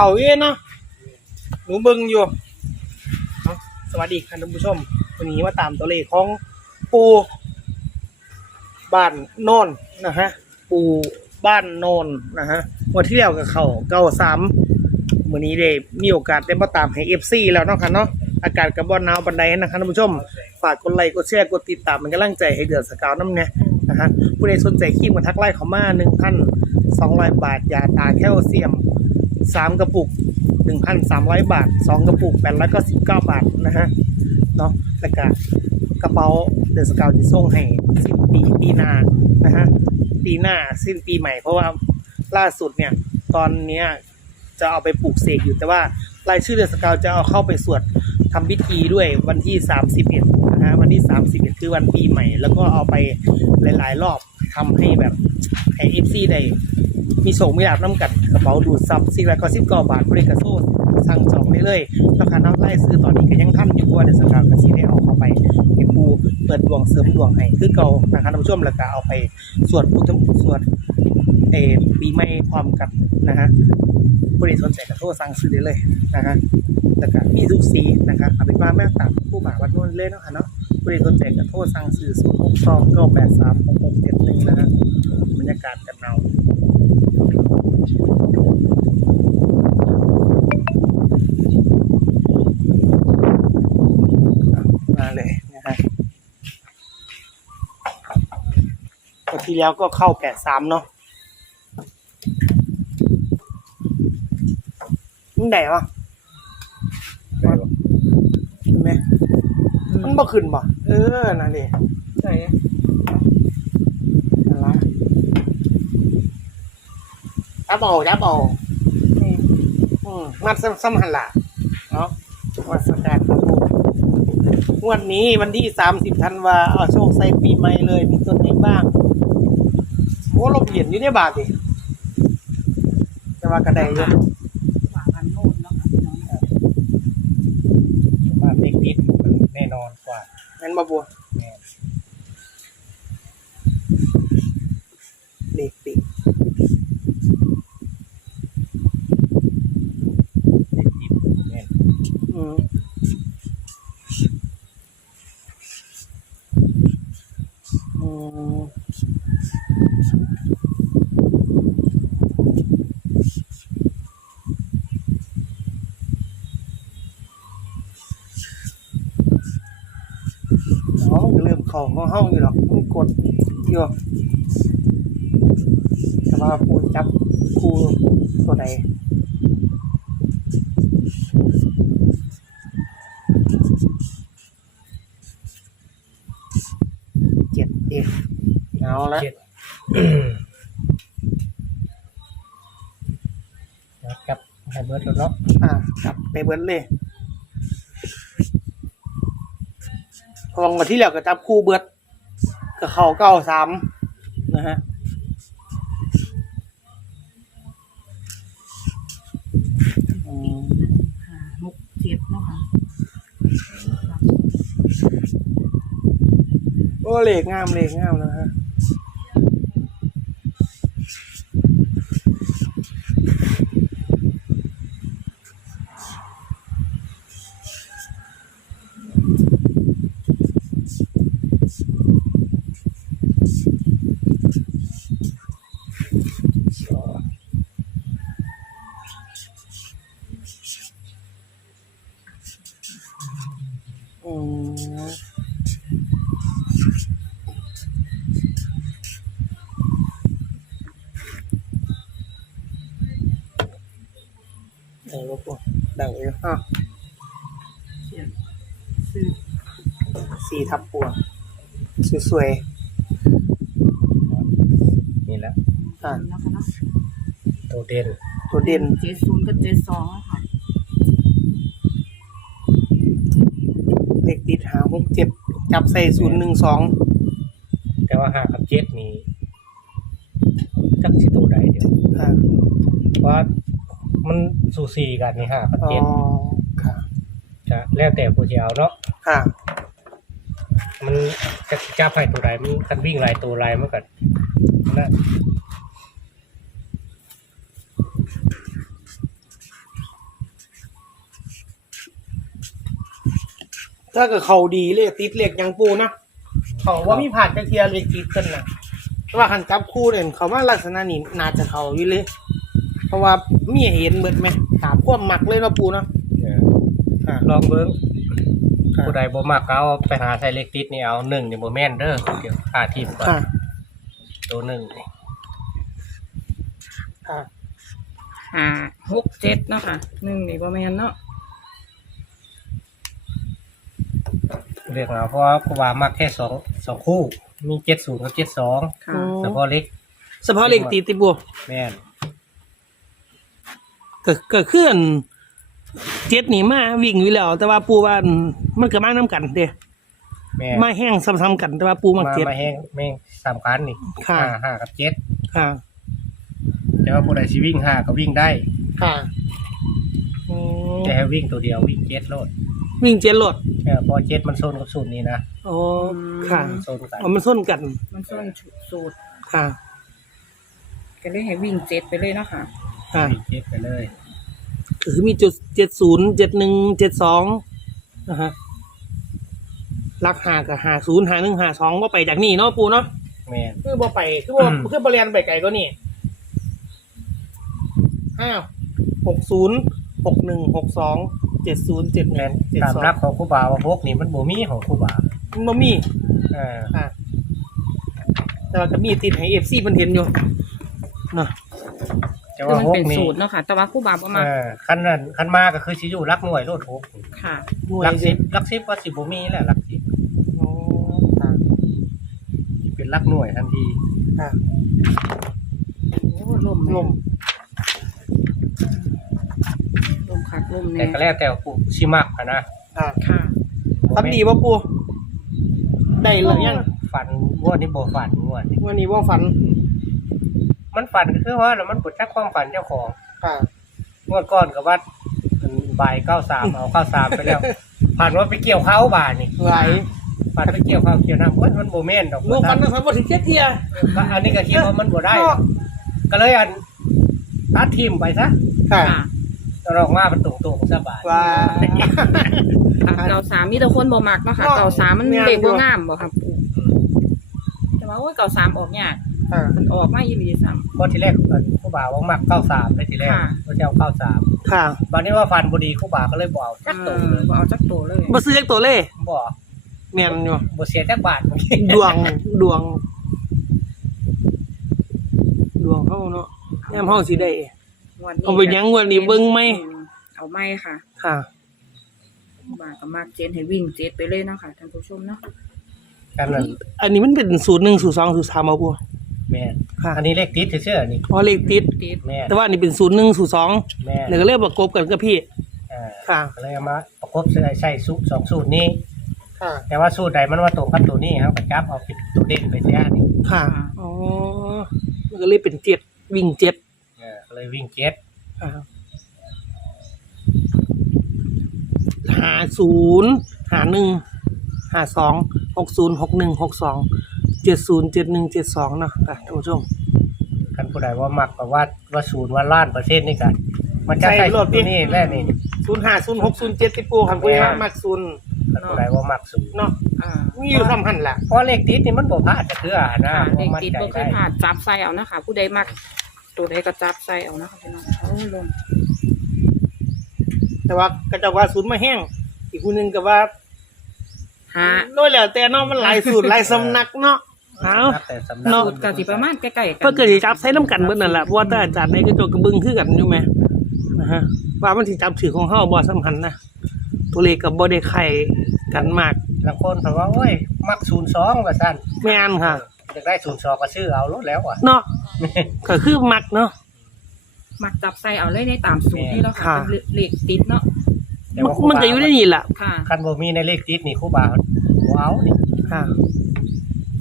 เขาเอ้เนาะหนูเบิ่งอยู่ สวัสดีค่ะท่านผู้ชม วันนี้มาตามตัวเลขของปูบ้านโนนนะฮะ ปูบ้านโนนนะฮะวันที่แล้วกับเขาเก้าสามวันนี้ได้มีโอกาสได้มาตามให้เอฟซีแล้วเนาะค่ะเนาะอากาศกับบอนหนาวบันไดนะคะท่านผู้ชม ฝากกดไลค์กดแชร์กดติดตามเป็นกำลังใจให้เดือดสกาวน้ำเนี่ยนะฮะผู้ใดสนใจคลิปมาทักไลน์เขามาหนึ่งพันสองร้อยบาทยาตาแคลเซียม สามกระปุกหนึ่งพันสามร้อยบาทสองกระปุกแปดร้อยก็สิบเก้าบาทนะฮะเนาะแล้วก็กระเป๋าเดือดสกาวที่ส่งให้สิ้นปีปีหน้านะฮะปีหน้าสิ้นปีใหม่เพราะว่าล่าสุดเนี่ยตอนเนี้ยจะเอาไปปลูกเสกอยู่แต่ว่ารายชื่อเดือดสกาวจะเอาเข้าไปสวดทำพิธีด้วยวันที่ 31นะฮะวันที่ 31 คือวันปีใหม่ แล้วก็เอาไปหลาย ๆ รอบทำให้แบบให้เอฟซีได้ มีโศกมีลาบน้ำกัดกระเป๋าดูดซับสี่ร้อยเก้าสิบเก้าบาทบริการโซ่สั่งจองได้เลยราคาน้ำไล่ซื้อตอนนี้ก็ยังทันอยู่ว่าเดือนสกาวกสีได้เอาเข้าไปให้ปูเปิดดวงเสริมดวงให้คือเก่านะครับท่านผู้ชมแล้วก็เอาไปสวดพุทธสวดเอปีใหม่พร้อมกันนะฮะบริสนใจกับโทรสั่งซื้อได้เลยนะฮะแล้วก็มีทุกสีนะครับเอาเป็นว่าแม่ตามผู้บ่าวัดนวลเลยเนาะคะเนาะบริสนใจกับโทษสั่งซื้อศูนย์หกสองเก้าแปดสามหกหกเจ็ดหนึ่งนะฮะบรรยากาศกันเนาอะมาเลยนะฮะก็ ที่แล้วก็เข้าแปดสามเนาะนี่ไหนวะเห็นไหมมันบ่ขึ้นบ่เออนั่นดิใช่อะนั่นละจับเอาจับเอานี่อืมมัดซ้ำซ้ำหันละเนาะวัดสการพระพุทธงวดนี้วันที่สามสิบธันวาเอาโชคใส่ปีใหม่เลย มีตัวไหนบ้าง โอ้เราเปลี่นอยู่เนบาทดิจะว่ากระไดอยู่ ฝากันโน่นเนาะค่ะพี่น้องนะ ว่าเล็กนิดมันแน่นอนกว่า แม่นบ่บัว แม่ เด็กติด เล็กนิดแม่น อืมอืม อ๋อมันก็ เริ่มเข้าห้องห้องอยู่หรอกมันกดอยู่แต่ว่าปูจับคูตัวไหนเจ็ดเอ็ดเอาละเจ็ดแล้วกลับไฮเบิร์ดแล้วเนาะอะกลับไปเบิ้ลเลย พอวันที่แล้วก็จับคู่เบิดก็เข้าเก้าสามนะฮะอืมค่ะหกเจ็ดเนาะค่ะโอ้เหล็กงามเหล็กงามนะฮะ ด้รบกวนได้เองอะเขียนซื้อสี่ทับปัวสวยนี่แหละๆอะเนาะค่ะเนาะตัวเด่นตัวเด่นเจ็ดศูนย์กับเจ็ดสองอะค่ะเลขติดหาหกเจ็ดจับใส่ศูนย์หนึ่งสองแต่ว่าห้ากับเจ็ดนี่จักสิตัวใดเดียวอะเพราะ มันสูสีกันนี่ห้ากับเจ็ดจะแล้วแต่ผู้สิเชี่ยวเนาะค่ะ มันจะจับให้ตัวไรมันคันวิ่งไลาตัวไลายมันก็นะถ้าเกิดเขาดีเลขติดเล็กยังปูนะเขาว่ามีผ่านกระเทียมเลขติดกันนะว่าขันจับคู่เนี่ยเขาว่าลักษณะนี้น่าจะเขาอยู่เลย เพราะว่ามีเห็นเบิดไหมถามความมักเลยเนาะปูเนาะเออค่ะลองเบิ้งค่ะผู้ใดบ่มักเอาไปหาใส่เล็กติดนี่เอาหนึ่งนี่บ่แม่นเด้อเดี๋ยวค่าทีมก่อนค่ะตัวหนึ่งนี่ค่ะห้าหกเจ็ดเนาะค่ะหนึ่งนี่ประมาณเนาะเรียกเอาเพราะว่าครูบามักแค่สองสองคู่ มีเจ็ดศูนย์กับเจ็ดสองค่ะอืมเฉพาะเล็กเฉพาะเลขติดติบัวแม่น ก็ก็เคลื่อนเจ็ดนี่มาวิ่งอยู่แล้ว แต่ว่าปูว่ามันก็มาน้ำกันเด้แม่นมาแห้งซ้ำๆกันแต่ว่าปูมักมาเจ็ด มาแห้งแม่งสามคันนี่ค่ะ ห้าห้ากับเจ็ดค่ะ แต่ว่าผู้ใดสิวิ่งห้าก็วิ่งได้ ค่ะอืมแต่ให้วิ่งตัวเดียววิ่งเจ็ดโลดวิ่งเจ็ดรถเออเพอเจ็ดมันโซนกับศูนย์นี่นะโอ้ค่ะโซนกันเอามันส้นกันมันส้นสูตรค่ะ ก็เลยให้วิ่งเจ็ดไปเลยเนาะค่ะ ค่ะวิ่งเจ็ดไปเลย คือมีจุดเจ็ดศูนย์เจ็ดหนึ่งเจ็ดสองนะฮะรักหากับหาศูนย์หาหนึ่งหาสองว่าไปจากนี่เนาะปูเนาะแม่นคือบ่ไปคือบ่อืม คือบริเรียนไปไกลก็นี่ห้าหกศูนย์หกหนึ่งหกสองเจ็ดศูนย์เจ็ดหแม่นึ่นงเจ็ดตามสองรักของครูบาว่าพวกนี่มันบ่มีของครูบามันบ่มี เออค่ะแต่ว่าก็มีติดให้เอฟซีมันเห็นอยู่เนาะ แต่คือว่ามันพวกเป็นนี่สูตรเนาะค่ะ แต่ว่าครู่บาประมาเออคันนั้นคันมาก็คือสิอยู่รักหน่วยโลดหกค่ะ หน่วยรักสิเจ็บรักสิบว่าสิบ่มีแหละรักสิบอ๋อค่ะเป็นรักหน่วยทันทีค่ะโอ้ลมลมลมคักลมแต่แน่ก็แล้วแต่ผู้สิมักอะนะค่ะค่ะทำดีป่ะปูได้หรือยังฝันงวดนี้บ่ฝันงวดนี้วันนี้ว่าฝัน มันฝันก็คือว่าแล้วมันบ่จักความฝันเจ้าของค่ะ งวดก่อนก็ว่าบ่าย93เอา93ไปแล้วผ่านว่าไปเกี่ยวข้าวบ่ายนี่ไหลผ่านไปเกี่ยวข้าวเกี่ยวน้ำโอ้ยมันบ่แม่นดอกลูกฝันนะครับว่าถึงเจ็ดเทียก็อันนี้ก็คิดว่ามันบ่ได้ ก็เลยอันตัดทีมไปซะค่ะค่ะแล้วออกมาเป็นตรงๆสบายว่าค่ะเก่าสามมีแต่คนบ่มักเนาะค่ะเนาะเก่าสามมันแม่นเด็กอยู่บ่งามบ่ครับปู่แต่ว่าโอ้ยเก่าสามออกยาก ค่ะมันออกมาอีหลีซ้เพราะที่แรกครูบาว่ามัก93ไปทีแรกค่ะว่าจะเอา93ค่ะตอนนี้ว่าฟันบ่ดีครูบาก็เลยบ่เอาำจักเอตัวอเลยบ่เอาจักตัวเลยมาซื้อเลขตัวเล่บ่แม่นอยู่บ่เสียจักบาทเมื่อกี้ดวงดวง ดวงเฮาเนาะแอมเฮาสิได้ วันนี้เอาไปยังวันนี้เบิ่งไหม เอาไม่ค่ะค่ะ บาก็มากเจนให้วิ่งเจ็ดไปเลยเนาะค่ะท่านผู้ชมเนาะกันนั่นอันนี้มันเป็นสูตรหนึ่งสูตรสองสูตรสามเอาบัว แม่ค่ะอันนี้เลขติดซื่อๆนี่อ๋อเลขติด ติดแม่แต่ว่าอันนี้เป็นสูตรหนึ่งสูตรสองแม่แล้วก็เรียกประกบกันกับพี่ อ่าค่ะ ก็เลยเอามาประกบใส่ใส่สูตรสองสูตรนี้ ค่ะ แต่ว่าสูตรใดมันว่าตรงกับตัวนี้ครับก็จับเอาเป็นตัวเด่นไปเสียนี่ค่ะ อ๋อมันก็เลยเป็นเจ็ดวิ่งเจ็ดเออก็เลยวิ่งเจ็ดค่ะหาศูนย์หาหนึ่งหาสองหกศูนย์หกหนึ่งหกสองเจ็ดศูนย์เจ็ดหนึ่งเจ็ดสองเนาะค่ะท่านผู้ชม คันผู้ใดว่ามักแบบว่าว่าศูนย์ว่าล้านเปอร์เซ็นต์นี่กันมันจะใช่ใส่โหลสูดตรดิตัวนี้แน่นี่ ศูนย์ห้าศูนย์หกศูนย์เจ็ดติปูคันคุยมากมากศูนย์คันผู้ใดว่ามักศูนย์เนาะอ่ามีอยู่สำคัญแหละเพราะเลขติดนี่มันบ่พลาดจะคืออะนะค่ะเพเด็ราะกมันติดใจบ่เคได้ยผ่านจับใส่เอานะคะ ผู้ใดมักตัวใดก็จับใส่เอานะคะพี่น้องโอ้ยลมแต่ว่ากระเจาว่าศูนย์มาแห้ง อีกคนหนึ่งก็ว่าหาโน้ยแล้วแต่เนาะมันหลายสูตรหลายสำนักเนาะ เอานับแต่สำนัก เนาะสูตรก็สิประมาณใกล้ๆกันเพื่อเกิดสิจับใช้น้ำกันเบิดนั่นแหละเพราะว่าแต่อาจารย์ในกระจกกระเบึงคือกันอยู่ไหมนะฮะว่ามันสิจับถือของเฮาบ่สำคัญนะตัวเลขกับบ่ได้ไข่กันมากบางคนเขาว่าโอ้ย มักศูนย์สองว่าสั้นแม่นค่ะอยากได้ศูนย์สองก็ซื้อเอารถแล้วอะ เนาะก็คือมักเนาะ มักจับใส่เอาเลยในตามสูตรนี่เนาะค่ะค่ะเป็นเลขติดเนาะแต่ว่าครูมันบาจะอยู่ในนี่แหละค่ะ คันบ่มีในเลขติดนี่ครูบาบ่เอานี่ค่ะ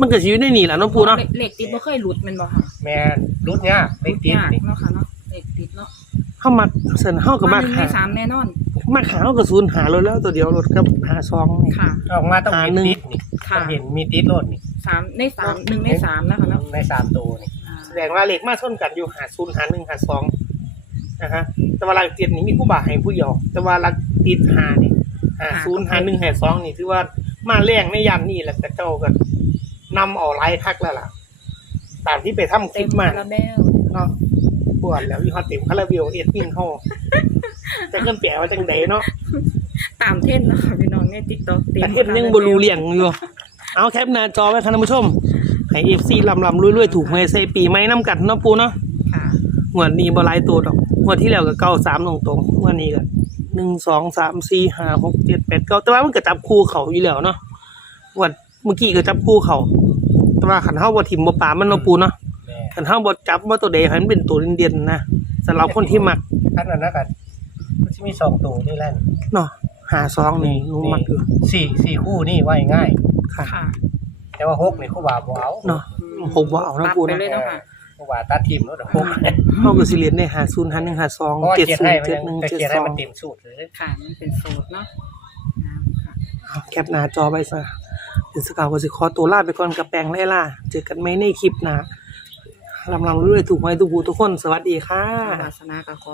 มันก็สิอยู่ในนี่แหละเน้องปูเนาะเลขเลขติดบ่เคยหลุดแม่นบ่ค่ะแม่นรุดยากเลขติดยากนี่เนาะค่ะเนาะเลขติดเนาะเฮามักเส้นเฮาก็มักหนึ่งในหาสามแน่นอนมักหาเฮาก็ศูนย์หารถแล้วตัวเดียวรถกับหาซองนี่ ค่ะ ออกมาต้องเห็นหาหนึ่ง ติดนี่ค่ะต้องเห็นมีติดรถนี่สามในสามหนึ่งในสามนะคะเนาะในสามตัวนี่อ่าแสดงว่าเลขมาส้นกันอยู่หาศูนย์หาหนึ่งหาสองนะฮะแต่ว่าหลักเจ็ดนี่มีผู้บ่าให้ผู้เดียวแต่ว่าหลักติดหานี่หาศูนย์หาหนึ่งหาสองนี่ถือว่ามาแรงในยันนี่แหละแต่เจ้าก็นำเอาไลายคักแล้วล่ะ ตามที่ไปทำคเต็ลิมปมาคาราเบลเนาะปวดแล้วยี่ห้อเต็มคาราเบลเอ็ดมินเขาจะเงินแปลว่าจังไดเนาะตามเทรนด์นะคะพี่น้องในติ๊กต็อกเต็มแต่เทศยังบรูเลียงอยู่ เอาแคปหน้าจอไว้ค่ะท่านผู้ชมให้เอฟซีลำลำรวยๆถูกหวยใส่ปีไม้น้ำกัดเนาะปูเนาะค่ะงวดนี้บหลายตัวดอกงวดที่แล้วก็เก้าสามตรงตรงๆงวดนี้ก็หนึ่งสองสามสี่ห้าหกเจ็ดแปดเก้าแต่ว่ามันก็จับคู่เขาอยู่แล้วเนาะงวดเมื่อกี้ก็จับคู่เขา แต่ว่าขันเท้าบ่ถิ่มบ่ป่ามันเนาะปูเนาะแม่ขันเท้าบ่จับว่าตัวใดให้มันเป็นตัวเด่นๆนะสำหรับคนที่มักอันนั้นนะกันมันจะมีสองตัวนี่แหละเนาะหาซองนี่หนูมักอยู่สี่สี่คู่นี่ว่าง่าย ค่ะค่ะแต่ว่าหกนี่คู่บ่าวบ่เอาเนาะผมว่าเอานะตัดกูไปนะเลยเนาะค่ะ คู่บ่าวตัดทีมแล้วเดี๋ยวหกเขาก็สิเรียนได้หาศูนย์หาหนึ่งหาสองเพราะว่าเจ็ดเขียนศูนให้ย์มันเจ็ดยังหนึ่งจะเจ็ดเขียนสให้องมันเต็มสูตรเลย ค่ะมันเป็นสูตรเนาะงามค่ะเอาแคปหน้าจอไปซะ เป็นสกาวก็จะขอตัวลาไปก่อนกับแปลงไล่ล่าเจอกันไหมในคลิปหนะลำลำเรื่อยๆถูกไหมทุกผู้ทุกคนสวัสดีค่ะ วาสนากับขอ